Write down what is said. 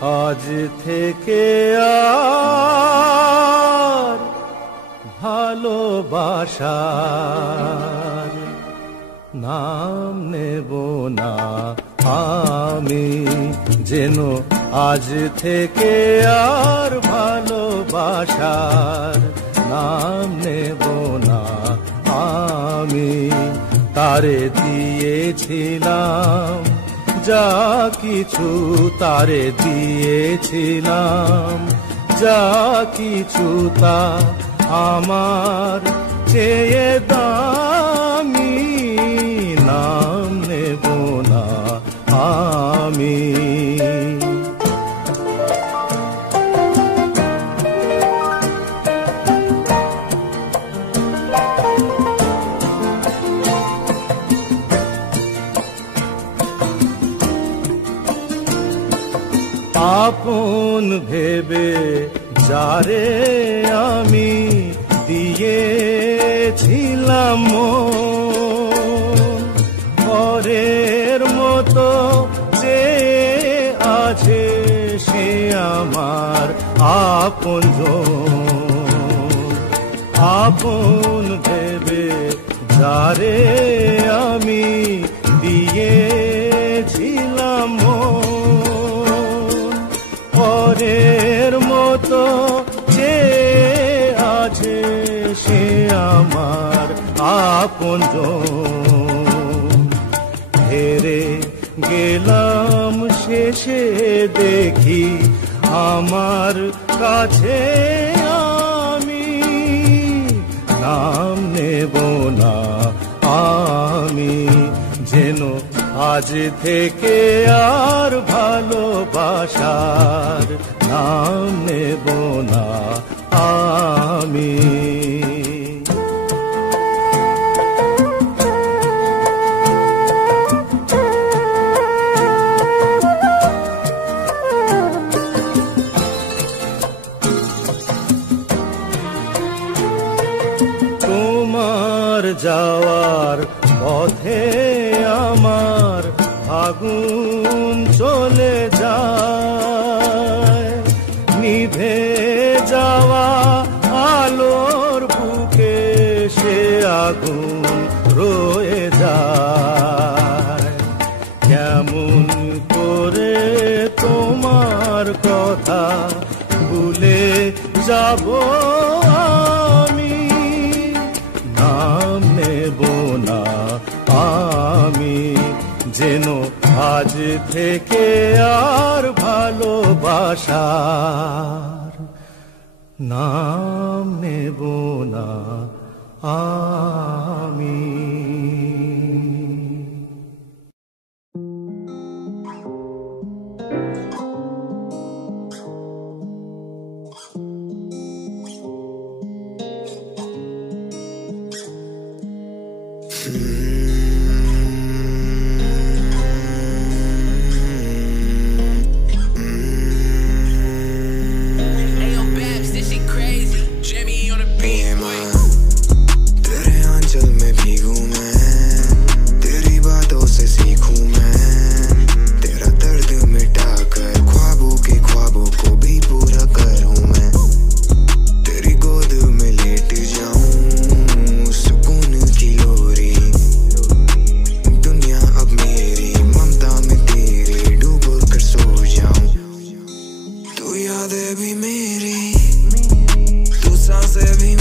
আজ থেকে আর ভালোবাসার নাম নেব না আমি, যেন আজ থেকে আর ভালোবাসার নাম নেব না আমি। তারে দিয়েছিলাম যা কিছু, তারে দিয়েছিলাম যা কিছু, তা আমার চেয়ে দামি, নাম নেব না আমি। আপন ভেবে যারে আমি দিয়েছিলাম পরের মতো যে আছে সে আমার আপনজন। আপন ভেবে যারে আমি দিয়েছিলাম পরের মতো যে আছে সে আমার আপনজন। হেরে গেলাম শেষে দেখি আমার কাছে আমি, নাম নেব না আমি, যেন আজ থেকে আর ভালোবাসার নাম নেব না আমি। তোমার যাওয়ার পথে আমার আগুন চলে যায়, নিভে যাওয়া আলোর বুকে সে আগুন রয়ে যায়। কেমন করে তোমার কথা ভুলে যাব আমি, নাম নেব না আমি, যেন আজ থেকে আর ভালোবাসার নাম নেব না আমি। यादें भी मेरी, तू सांसें भी